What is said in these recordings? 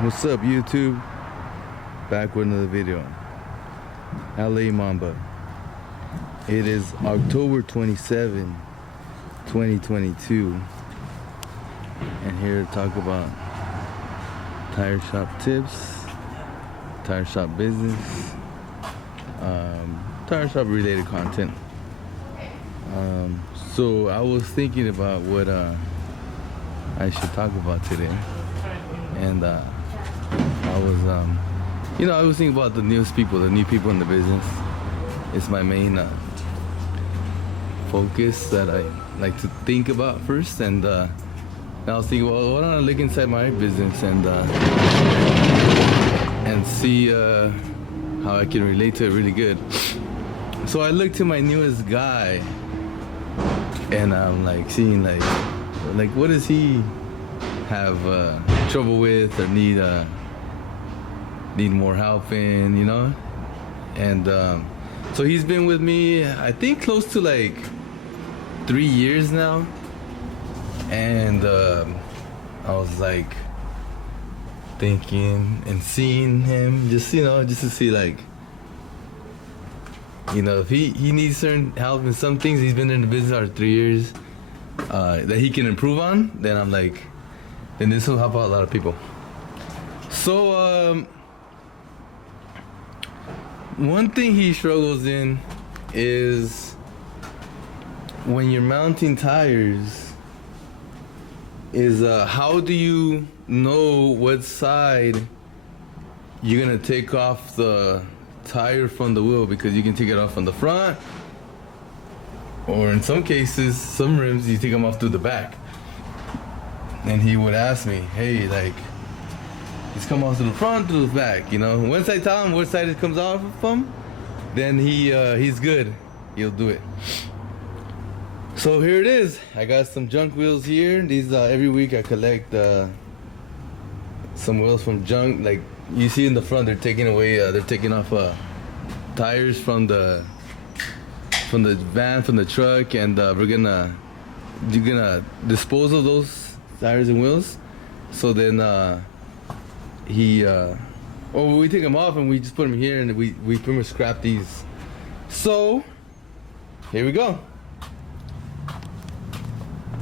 What's up, YouTube? Back with another video. LA Mamba. It is October 27, 2022, and here to talk about tire shop tips, tire shop business, tire shop related content. So I was thinking about what I should talk about today, and I was thinking about the newest people, the new people in the business. It's my main focus that I like to think about first, and I was thinking, well, why don't I look inside my business and see how I can relate to it really good. So I looked to my newest guy, and I'm like seeing like what does he have trouble with or need more help in, you know? And so he's been with me, I think, close to like 3 years now. And I was like thinking and seeing him just to see like, if he needs certain help in some things. He's been in the business for 3 years that he can improve on, then I'm like, then this will help out a lot of people. So one thing he struggles in is when you're mounting tires is how do you know what side you're gonna take off the tire from the wheel, because you can take it off from the front, or in some cases, some rims you take them off through the back. And he would ask me, hey, like, he's come off to the front, to the back, Once I tell him what side it comes off from, then he's good. He'll do it. So here it is. I got some junk wheels here. These every week I collect some wheels from junk. Like you see in the front, they're taking away. They're taking off tires from the van, from the truck, and you're gonna dispose of those tires and wheels. So then we take them off and we just put them here, and we pretty much scrap these. So here we go.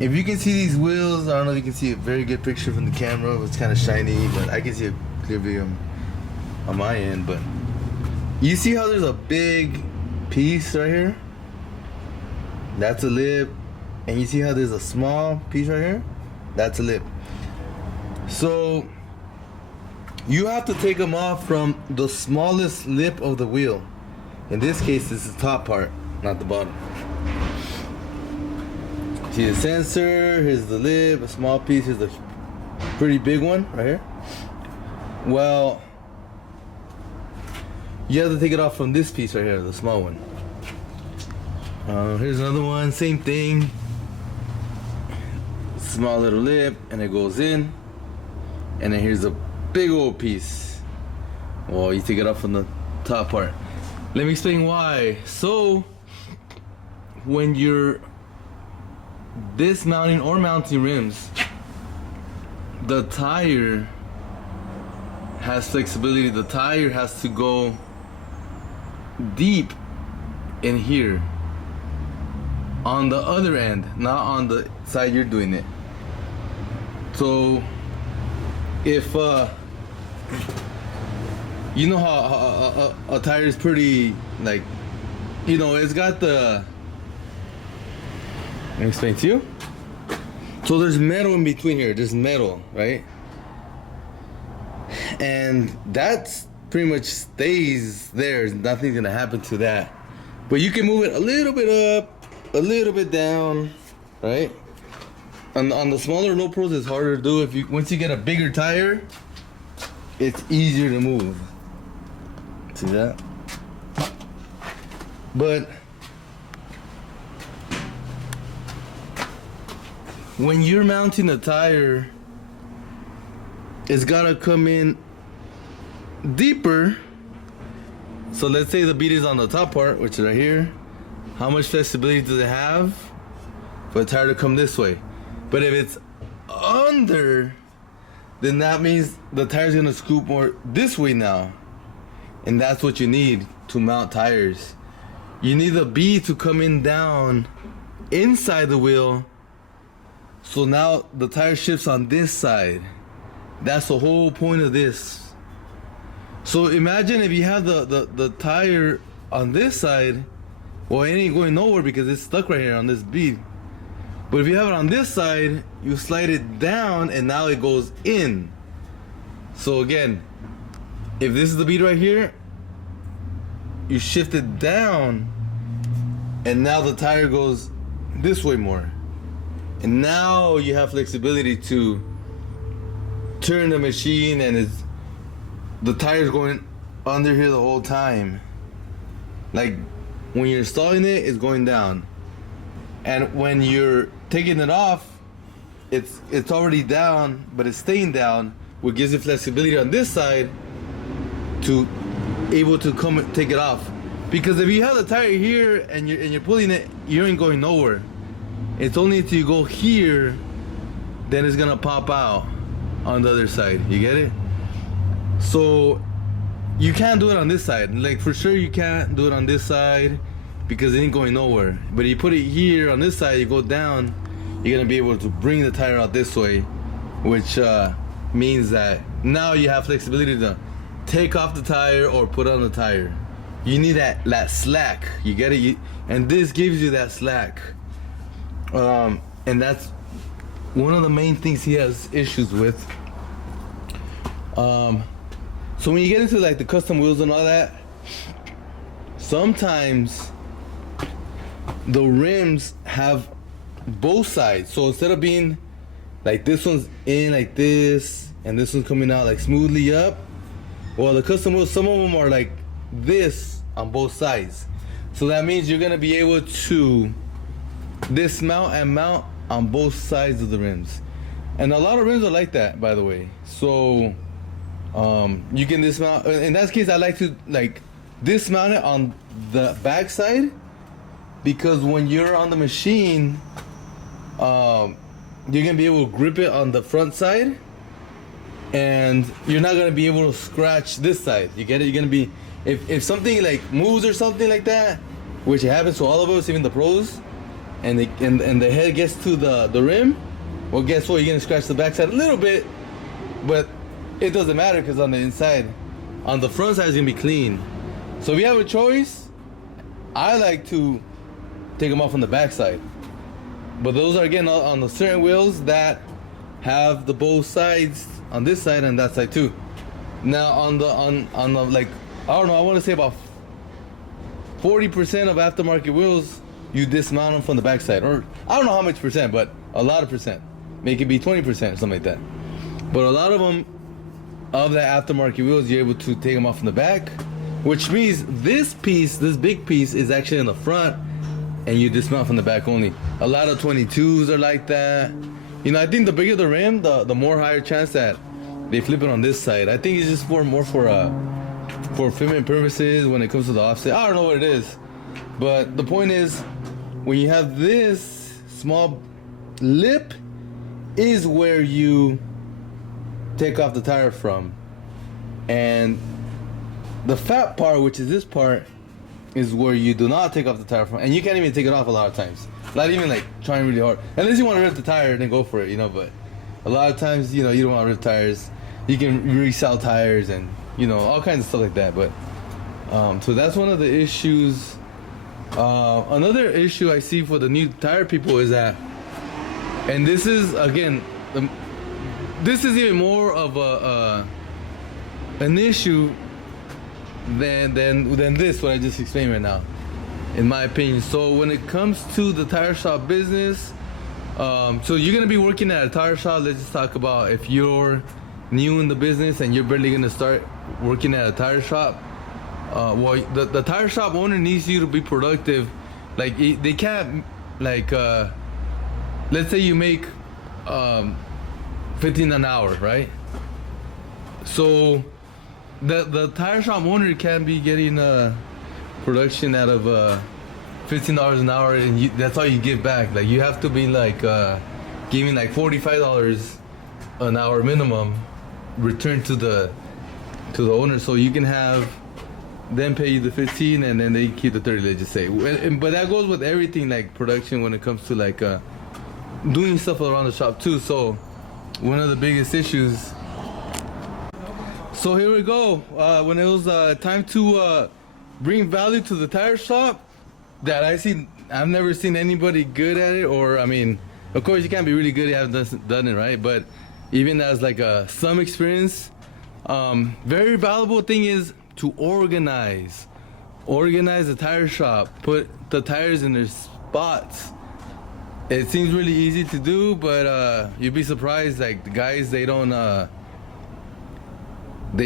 If you can see these wheels, I don't know if you can see a very good picture from the camera. It's kind of shiny, but I can see a clear view on my end. But you see how there's a big piece right here? That's a lip. And you see how there's a small piece right here? That's a lip. So you have to take them off from the smallest lip of the wheel. In this case, this is the top part, not the bottom. See the sensor, here's the lip, a small piece, here's a pretty big one right here. Well, you have to take it off from this piece right here, the small one. Here's another one, same thing. Small little lip, and it goes in. And then here's a big old piece. Well, you take it off from the top part. Let me explain why. So, when you're dismounting or mounting rims, the tire has flexibility. The tire has to go deep in here on the other end, not on the side you're doing it. So if you know how a tire is pretty, like, it's got the, let me explain to you. So there's metal in between here. There's metal, right? And that's pretty much stays there. Nothing's gonna happen to that. But you can move it a little bit up, a little bit down, right? On the smaller low pros, it's harder to do. Once you get a bigger tire, it's easier to move. See that? But when you're mounting a tire, it's gotta come in deeper. So let's say the bead is on the top part, which is right here. How much flexibility does it have for the tire to come this way? But if it's under then that means the tire's gonna scoop more this way now. And that's what you need to mount tires. You need the B to come in down inside the wheel. So now the tire shifts on this side. That's the whole point of this. So imagine if you have the tire on this side, well, it ain't going nowhere because it's stuck right here on this bead. But if you have it on this side, you slide it down and now it goes in. So again, if this is the bead right here, you shift it down and now the tire goes this way more. And now you have flexibility to turn the machine and the tire's going under here the whole time. Like when you're installing it, it's going down. And when you're taking it off, it's already down, but it's staying down, which gives you flexibility on this side to able to come and take it off. Because if you have the tire here and you're pulling it, you ain't going nowhere. It's only until you go here, then it's gonna pop out on the other side. You get it? So you can't do it on this side. Like for sure you can't do it on this side because it ain't going nowhere. But if you put it here on this side, you go down, you're gonna be able to bring the tire out this way, which means that now you have flexibility to take off the tire or put on the tire. You need that slack. You get it? And this gives you that slack. And that's one of the main things he has issues with. So when you get into like the custom wheels and all that, sometimes the rims have both sides. So instead of being like this one's in like this and this one's coming out like smoothly up, well, the custom wheels, some of them are like this on both sides. So that means you're gonna be able to dismount and mount on both sides of the rims. And a lot of rims are like that, by the way. So you can dismount. In that case, I like to like dismount it on the back side, because when you're on the machine, you're gonna be able to grip it on the front side, and you're not gonna be able to scratch this side. You get it? You're gonna be, if something like moves or something like that, which it happens to all of us, even the pros, and the head gets to the rim, well, guess what? You're gonna scratch the back side a little bit, but it doesn't matter because on the inside, on the front side is gonna be clean. So if you have a choice, I like to take them off on the back side. But those are again on the certain wheels that have the both sides on this side and that side too. Now on the like, I don't know, I want to say about 40% of aftermarket wheels, you dismount them from the back side, or I don't know how much percent, but a lot of percent. Make it be 20% or something like that. But a lot of them, of the aftermarket wheels, you're able to take them off from the back, which means this piece, this big piece, is actually in the front, and you dismount from the back only. A lot of 22s are like that. You know, I think the bigger the rim, the more higher chance that they flip it on this side. I think it's just more for fitment purposes when it comes to the offset. I don't know what it is, but the point is, when you have this small lip, is where you take off the tire from, and the fat part, which is this part, is where you do not take off the tire from, and you can't even take it off a lot of times. Not even like trying really hard, unless you want to rip the tire, then go for it, you know. But a lot of times, you know, you don't want to rip tires. You can resell tires and, you know, all kinds of stuff like that. But so that's one of the issues. Another issue I see for the new tire people is that, and this is again, this is even more of an issue than this, what I just explained right now, in my opinion. So when it comes to the tire shop business, so you're gonna be working at a tire shop. Let's just talk about if you're new in the business and you're barely gonna start working at a tire shop. Well, the tire shop owner needs you to be productive. Like they can't, like let's say you make 15 an hour, right? So the tire shop owner can't be getting production out of $15 an hour, and that's all you give back. Like you have to be like giving like $45 an hour minimum return to the owner, so you can have them pay you the 15 and then they keep the 30, let's just say. But that goes with everything, like production, when it comes to like doing stuff around the shop too. So one of the biggest issues. So here we go. When it was time to bring value to the tire shop, that I've never seen anybody good at it. Or I mean, of course you can't be really good if you haven't done it, right? But even as like some experience, very valuable thing is to organize the tire shop, put the tires in their spots. It seems really easy to do, but you'd be surprised, like the guys, they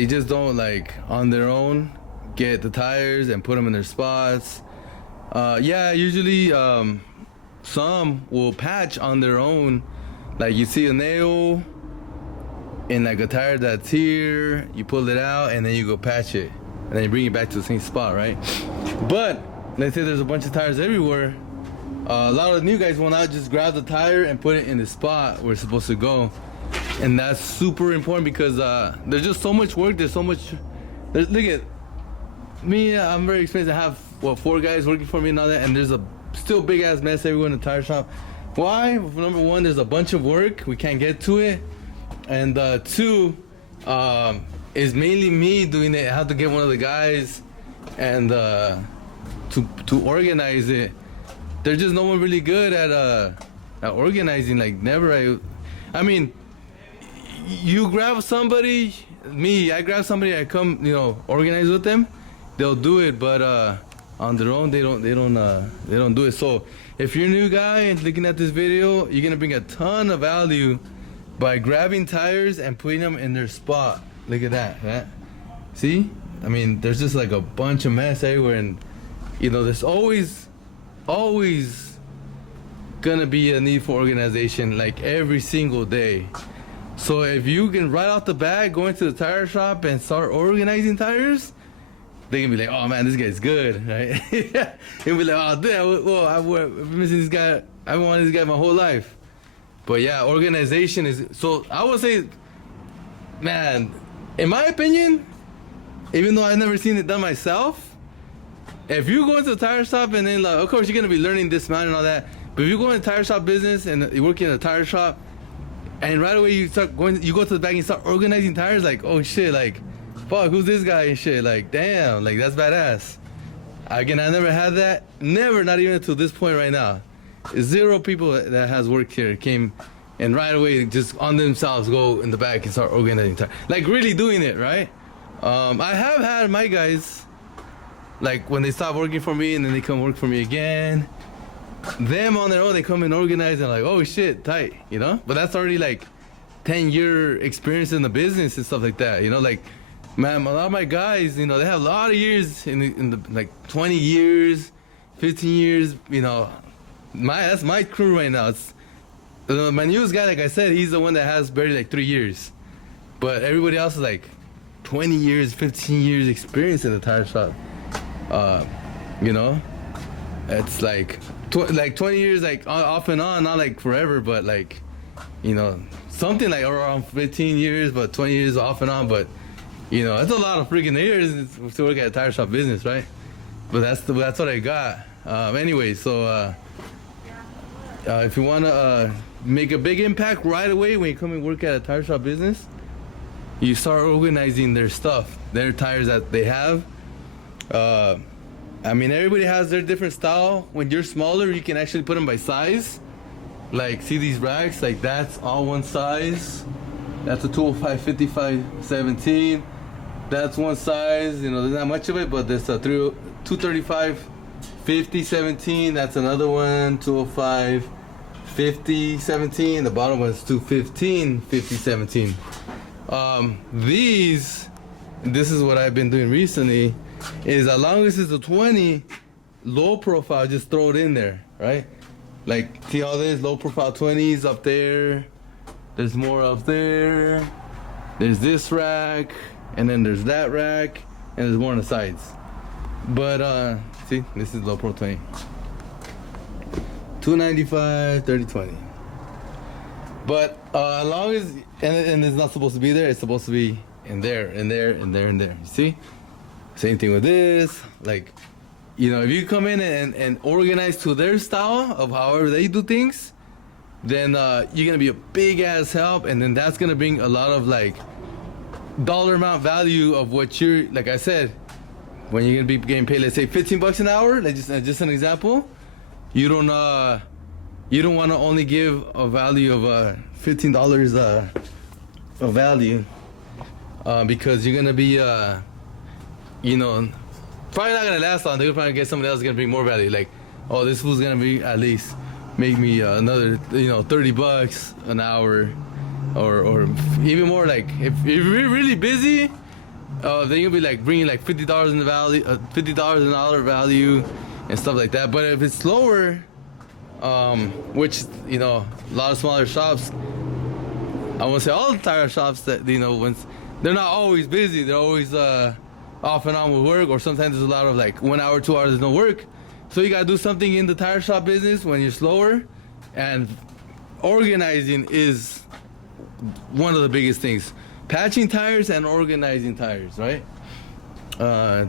just don't like on their own get the tires and put them in their spots. Yeah, usually some will patch on their own. Like you see a nail in like a tire that's here, you pull it out and then you go patch it and then you bring it back to the same spot, right? But let's say there's a bunch of tires everywhere. A lot of the new guys will not just grab the tire and put it in the spot where it's supposed to go. And that's super important because there's just so much work. Look at me, I'm very experienced. I have 4 guys working for me and all that, and there's a still big ass mess everywhere in the tire shop. Why? Number one, there's a bunch of work, we can't get to it. And 2, is mainly me doing it. I have to get one of the guys and to organize it. There's just no one really good at organizing. Like never. I mean, you grab somebody. I grab somebody. I come, organize with them. They'll do it, but on their own, they don't do it. So if you're a new guy and looking at this video, you're gonna bring a ton of value by grabbing tires and putting them in their spot. Look at that, right? See? I mean, there's just like a bunch of mess everywhere, and there's always gonna be a need for organization, like every single day. So if you can right off the bat go into the tire shop and start organizing tires, they can be like, oh man, this guy's good, right? He'll be like, oh damn, well, I've been missing this guy. I've wanted this guy my whole life. But yeah, organization is, so I would say, man, in my opinion, even though I've never seen it done myself, if you go into the tire shop and then like, of course you're gonna be learning dismount and all that, but if you go into tire shop business and you work in a tire shop, and right away you go to the back and you start organizing tires, like, oh shit, like, fuck, who's this guy and shit, like, damn, like that's badass. Again, I never had that, not even to this point right now. 0 people that has worked here came and right away just on themselves go in the back and start organizing tires, like really doing it, right? I have had my guys, like when they stop working for me and then they come work for me again, them on their own, they come and organize and like, oh shit, tight, but that's already like 10-year experience in the business and stuff like that, like, man, a lot of my guys, they have a lot of years in the like 20 years, 15 years, that's my crew right now. It's my newest guy, like I said, he's the one that has barely like 3 years, but everybody else is like 20 years, 15 years experience in the tire shop. It's like 20 years, like off and on, not like forever, but like, something like around 15 years, but 20 years off and on. But it's a lot of freaking years to work at a tire shop business, right? But that's what I got. Anyway, so if you want to make a big impact right away when you come and work at a tire shop business, you start organizing their stuff, their tires that they have. I mean, everybody has their different style. When you're smaller, you can actually put them by size. Like, see these racks? Like, that's all one size. That's a 205 55 17. That's one size. There's not much of it, but there's a 235 50 17. That's another one. 205 50 17. The bottom one is 215 50 17. This is what I've been doing recently, is as long as it's a 20 low profile, just throw it in there, right? Like, see all this low profile 20s up there, there's more up there, there's this rack, and then there's that rack, and there's more on the sides. But see, this is low pro 20, 295 30 20. But as long as and it's not supposed to be there. It's supposed to be in there, and there, and there, and there. You see? Same thing with this. Like, you know, if you come in and organize to their style of however they do things, then you're gonna be a big ass help, and then that's gonna bring a lot of like dollar amount value of what you're, like I said, when you're gonna be getting paid, let's say $15 an hour, like just an example. You don't want to only give a value of $15 of value, because you're gonna be you know, probably not gonna last long. They're probably gonna get somebody else gonna bring more value. Like, oh, this fool's gonna be at least make me another, you know, $30 an hour, or even more. Like, if you're really busy, then you'll be like bringing like $50 in the value, $50 an hour value, and stuff like that. But if it's slower, which, you know, a lot of smaller shops, I won't say all the tire shops, that, you know, once they're not always busy, they're always off and on with work, or sometimes there's a lot of like 1 hour, 2 hours, there's no work. So you gotta do something in the tire shop business when you're slower, and organizing is one of the biggest things. Patching tires and organizing tires, right?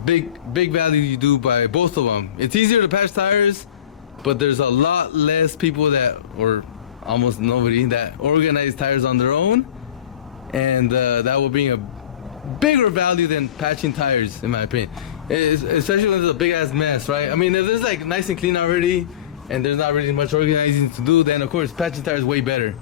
Big value you do by both of them. It's easier to patch tires, but there's a lot less people that, or almost nobody, that organize tires on their own, and that will bring a bigger value than patching tires, in my opinion. Especially when there's a big ass mess, right? I mean, if there's like nice and clean already, and there's not really much organizing to do, then of course patching tires is way better.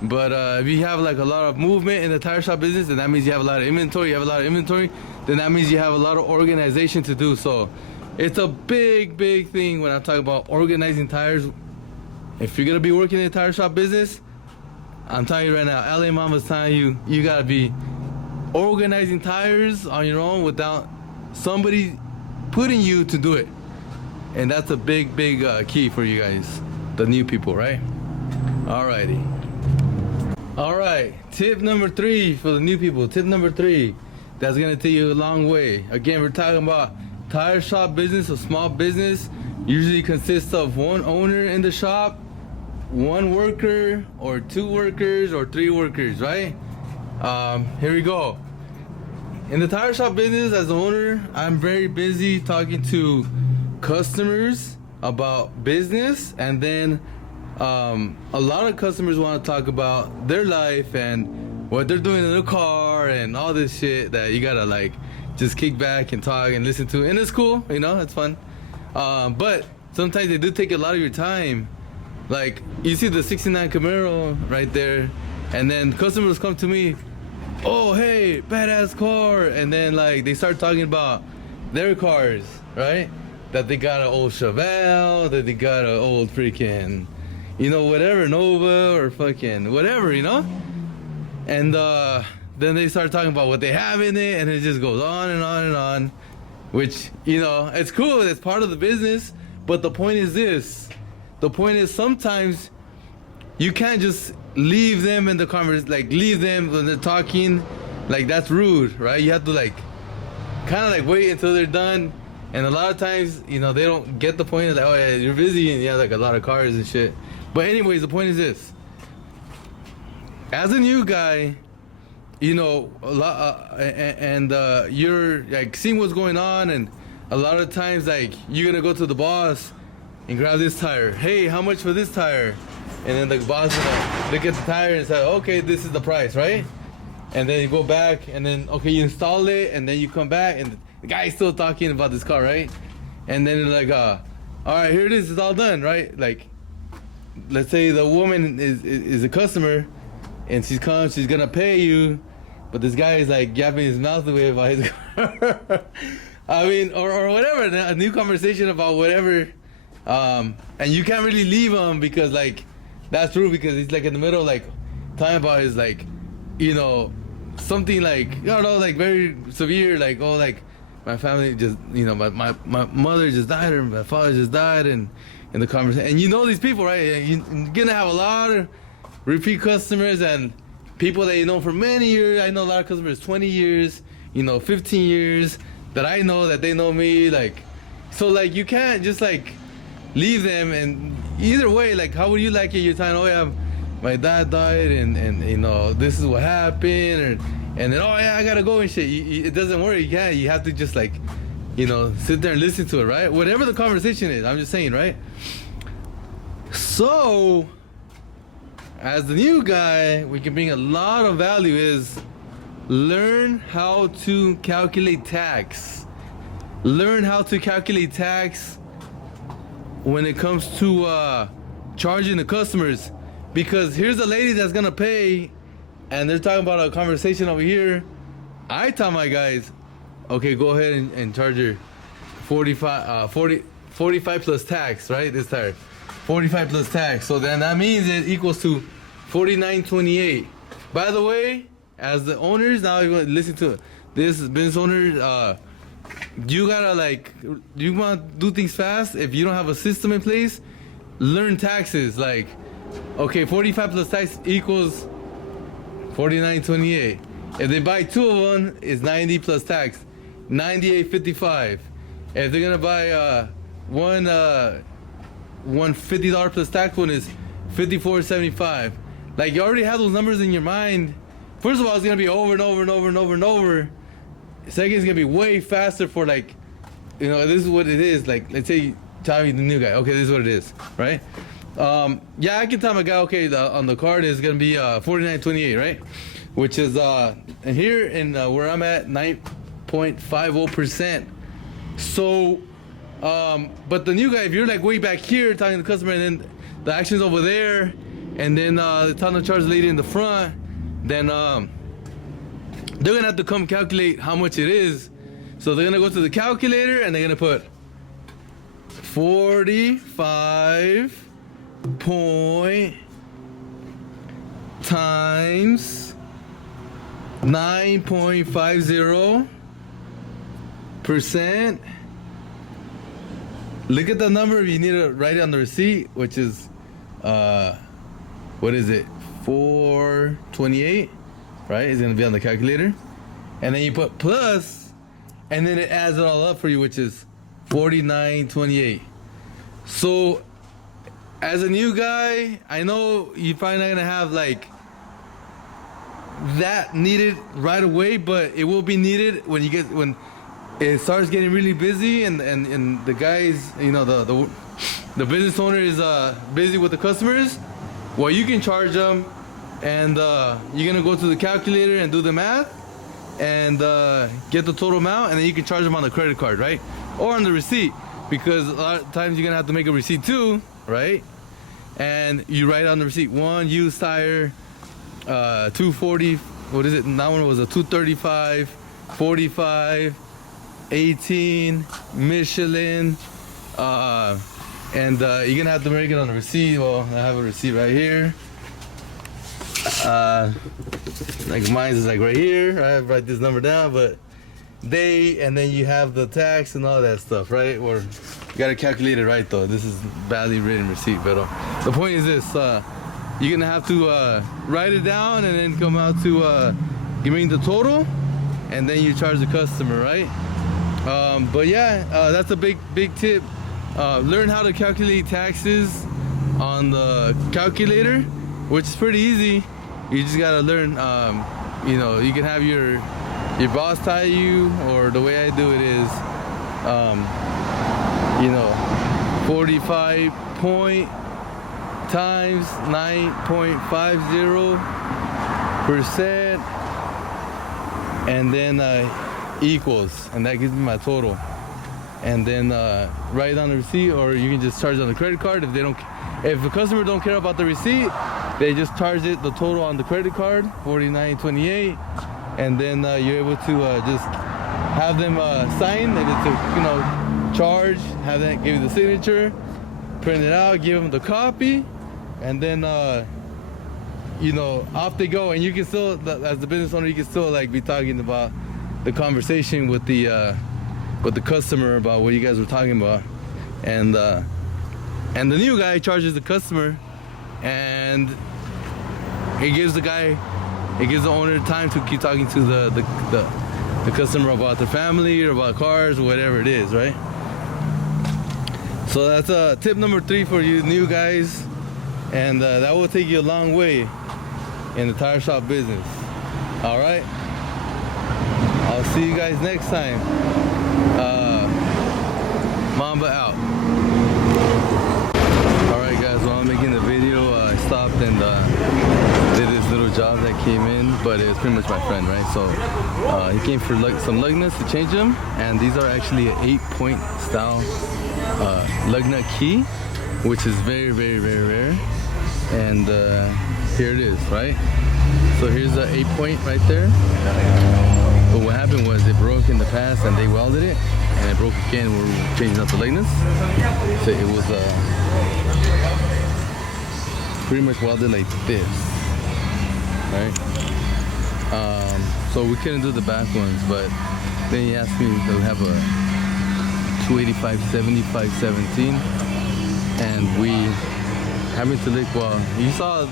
But if you have like a lot of movement in the tire shop business, then that means you have a lot of inventory. You have a lot of inventory, then that means you have a lot of organization to do. So it's a big thing when I talk about organizing tires. If you're gonna be working in the tire shop business, I'm telling you right now, LA Mama's telling you, you gotta be organizing tires on your own without somebody putting you to do it. And that's a big key for you guys, the new people, right? Alrighty. Alright, tip number 3 for the new people. Tip number 3, that's gonna take you a long way. Again, we're talking about tire shop business, a small business usually consists of one owner in the shop, one worker, or 2 workers, or 3 workers, right? Here we go. In the tire shop business, as the owner, I'm very busy talking to customers about business, and then a lot of customers want to talk about their life and what they're doing in their car and all this shit that you gotta like just kick back and talk and listen to, and it's cool, you know, it's fun. But sometimes they do take a lot of your time. Like, you see the '69 Camaro right there, and then customers come to me, oh hey, badass car, and then like they start talking about their cars, right? That they got an old Chevelle, that they got an old freaking, you know, whatever, Nova, or fucking whatever, you know? And then they start talking about what they have in it, and it just goes on and on and on, which, you know, it's cool, it's part of the business. But the point is this, the point is sometimes you can't just leave them in the conversation, like leave them when they're talking, like that's rude, right? You have to like kind of like wait until they're done. And a lot of times, you know, they don't get the point of like, oh yeah, you're busy and you have like a lot of cars and shit. But anyways, the point is this, as a new guy, you know, a lot, and you're like seeing what's going on, and a lot of times like you're gonna go to the boss and grab this tire. Hey, how much for this tire? And then the boss gonna look at the tire and say, okay, this is the price, right? And then you go back, and then okay, you install it, and then you come back, and the guy's still talking about this car, right? And then like, all right, here it is, it's all done, right? Like, let's say the woman is a customer, and she's gonna pay you, but this guy is like yapping his mouth away about his car. I mean, or whatever, a new conversation about whatever, and you can't really leave him because like, that's true, because he's like in the middle, like talking about his like, you know, something like, I don't know, like very severe, like, oh, like my family just, you know, my mother just died, or my father just died, and in the conversation, and you know these people, right? You're gonna have a lot of repeat customers and people that you know for many years. I know a lot of customers 20 years, you know, 15 years that I know that they know me, like, so like you can't just like leave them. And either way, like, how would you like it? You're telling, oh yeah, my dad died, and you know, this is what happened, and then, oh yeah, I gotta go and shit. It doesn't work. You have to just like, you know, sit there and listen to it, right? Whatever the conversation is, I'm just saying, right? So, as the new guy, we can bring a lot of value is learn how to calculate tax. Learn how to calculate tax when it comes to charging the customers. Because here's a lady that's gonna pay, and they're talking about a conversation over here. I tell my guys, okay, go ahead and charge her 45 plus tax, right? This tire, 45 plus tax. So then that means it equals to 49.28. By the way, as the owners, now you're gonna listen to this business owner. You gotta like, you want to do things fast. If you don't have a system in place, learn taxes. Like, okay, 45 plus tax equals 49.28. If they buy two of them, it's 90 plus tax, 98.55. If they're gonna buy one $50 plus tax one is 54.75. Like, you already have those numbers in your mind. First of all, it's gonna be over and over and over and over and over. Second, it's gonna be way faster for, like, you know, this is what it is. Like, let's say you tell me the new guy, okay, this is what it is, right? Yeah, I can tell my guy, okay, on the card is gonna be 49.28, right? Which is here in where I'm at, 9.50%. So, but the new guy, if you're like way back here talking to the customer, and then the action's over there, and then the ton of charge lady in the front, then they're gonna have to come calculate how much it is. So they're gonna go to the calculator and they're gonna put 45 point times 9.50%. Look at the number if you need to write it on the receipt, which is what is it, 428, right? It's gonna be on the calculator, and then you put plus, and then it adds it all up for you, which is 49.28. So as a new guy, I know you're probably not gonna have like that needed right away, but it will be needed when it starts getting really busy, and the guys, you know, the business owner is busy with the customers. Well, you can charge them, and you're gonna go to the calculator and do the math and get the total amount, and then you can charge them on the credit card, right? Or on the receipt, because a lot of times you're gonna have to make a receipt too, right? And you write on the receipt, one used tire, 240, what is it? That one was a 235, 45, 18, Michelin, and you're gonna have to make it on the receipt. Well, I have a receipt right here. Like mine is like right here. I write this number down, but and then you have the tax and all that stuff, right? Or you gotta calculate it right though. This is badly written receipt, but the point is this: you're gonna have to write it down and then come out to giving the total, and then you charge the customer, right? But yeah, that's a big tip. Learn how to calculate taxes on the calculator, which is pretty easy. You just gotta learn. You know, you can have your boss tell you, or the way I do it is, you know, 45 point times 9.50%, and then equals, and that gives me my total. And then write on the receipt, or you can just charge on the credit card. If the customer don't care about the receipt, they just charge it the total on the credit card, 49.28, and then you're able to just have them sign, and to, you know, charge, have them give you the signature, print it out, give them the copy, and then you know, off they go. And you can still, as the business owner, you can still like be talking about the conversation with the customer about what you guys were talking about, and the new guy charges the customer, and it gives the owner time to keep talking to the customer about their family or about cars or whatever it is, right? So that's tip number 3 for you new guys. and that will take you a long way in the tire shop business. All right, I'll see you guys next time. Mamba out. All right, guys, while I'm making the video, I stopped and did this little job that came in, but it was pretty much my friend, right? So he came for some lug nuts to change them, and these are actually an 8-point style lug nut key, which is very, very, very rare. And here it is, right? So here's the 8-point right there. But what happened was it broke in the past, and they welded it, and it broke again when we were changing out the lug nuts. So it was pretty much welded like this, right? So we couldn't do the back ones, but then he asked me to have a 285 75 17, and we happened to look. Well, you saw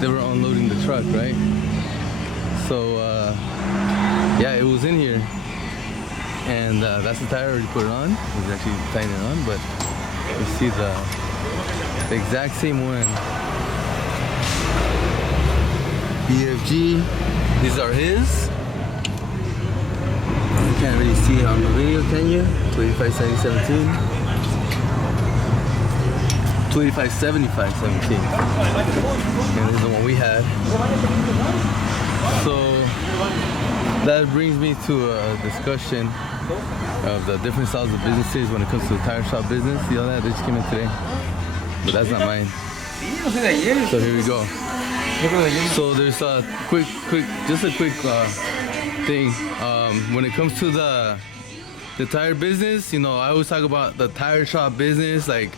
they were unloading the truck, right? So yeah, it was in here, and that's the tire. Already put it on. He's actually tying it on, but you see the exact same one. BFG, these are his. You can't really see it on the video, can you? 285 70 17. 285 75 17. And this is the one we had. So that brings me to a discussion of the different styles of businesses when it comes to the tire shop business. See all that? They just came in today. But that's not mine. So here we go. So there's a quick thing. When it comes to the tire business, you know, I always talk about the tire shop business. Like,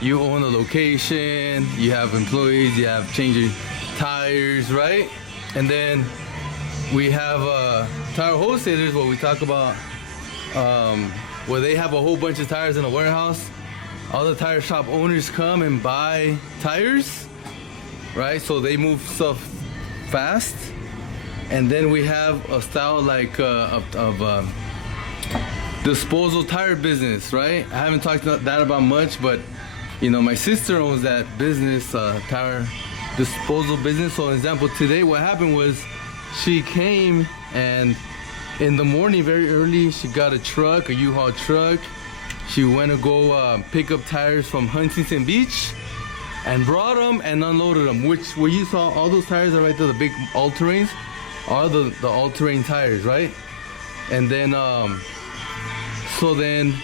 you own a location, you have employees, you have changing tires, right? And then we have tire wholesalers, where we talk about where they have a whole bunch of tires in a warehouse. All the tire shop owners come and buy tires, right? So they move stuff fast. And then we have a style like of disposal tire business, right? I haven't talked that about much, but you know, my sister owns that business, tire disposal business. So, for example, today what happened was she came, and in the morning very early she got a truck, a U-Haul truck. She went to go pick up tires from Huntington Beach and brought them and unloaded them, which where you saw all those tires are right there, the big all-terrains are the all-terrain tires, right? And then so then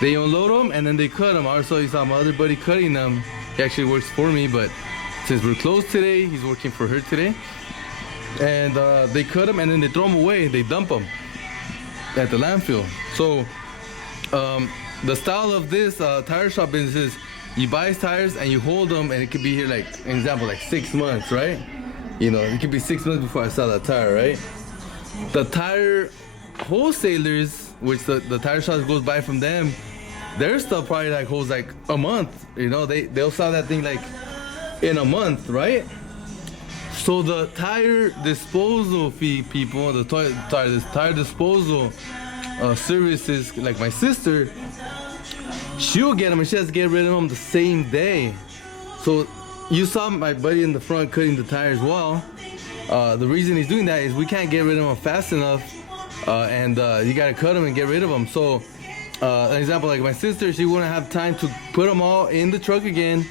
they unload them and then they cut them. Also, you saw my other buddy cutting them. He actually works for me, but since we're closed today, he's working for her today. And they cut them and then they throw them away. They dump them at the landfill. So the style of this tire shop business is you buy tires and you hold them, and it could be here, like, an example, like 6 months, right? You know, it could be 6 months before I sell that tire, right? The tire wholesalers, which the tire shops goes buy from them, their stuff probably like holds like a month. You know, they'll sell that thing like in a month, right? So the tire disposal fee people, the tire disposal services, like my sister, she'll get them and she has to get rid of them the same day. So you saw my buddy in the front cutting the tires. Well, the reason he's doing that is we can't get rid of them fast enough, and you gotta cut them and get rid of them. So an example, like my sister, she wouldn't have time to put them all in the truck again,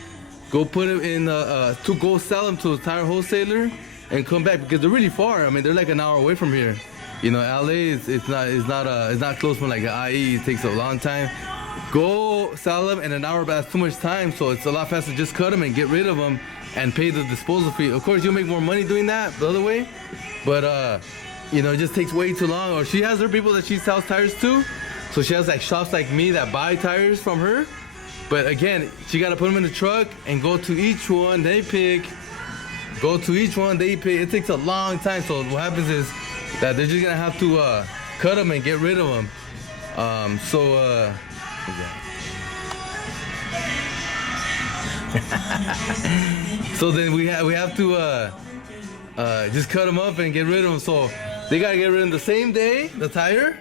go put them in to go sell them to a tire wholesaler and come back, because they're really far. I mean, they're like an hour away from here. You know, LA it's not close from like an IE. It takes a long time. Go sell them in an hour, but that's too much time. So it's a lot faster to just cut them and get rid of them and pay the disposal fee. Of course, you'll make more money doing that the other way, but you know, it just takes way too long. Or she has her people that she sells tires to, so she has like shops like me that buy tires from her. But again, she got to put them in the truck and go to each one they pick. Go to each one they pick. It takes a long time. So what happens is that they're just gonna have to cut them and get rid of them. So then we have to just cut them up and get rid of them. So they gotta get rid of them the same day, the tire,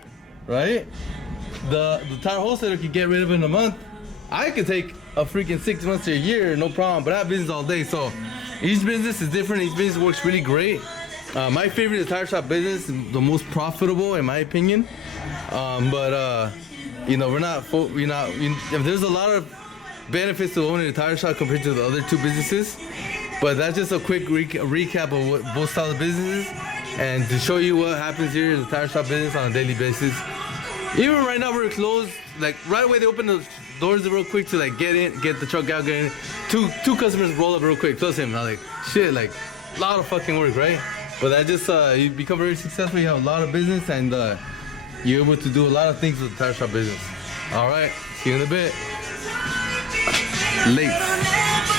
right? The tire wholesaler can get rid of it in a month. I could take a freaking 6 months to a year, no problem. But I have business all day, so each business is different. Each business works really great. My favorite is tire shop business, the most profitable in my opinion. But you know, there's a lot of benefits to owning a tire shop compared to the other two businesses. But that's just a quick recap of what both styles of businesses, and to show you what happens here in the tire shop business on a daily basis. Even right now we're closed. Like right away they open the doors real quick to like get in, get the truck out, get in. Two customers roll up real quick, plus him. And I'm like, shit, like a lot of fucking work, right? But that just you become very successful. You have a lot of business, and you're able to do a lot of things with the tire shop business. All right, see you in a bit. Late.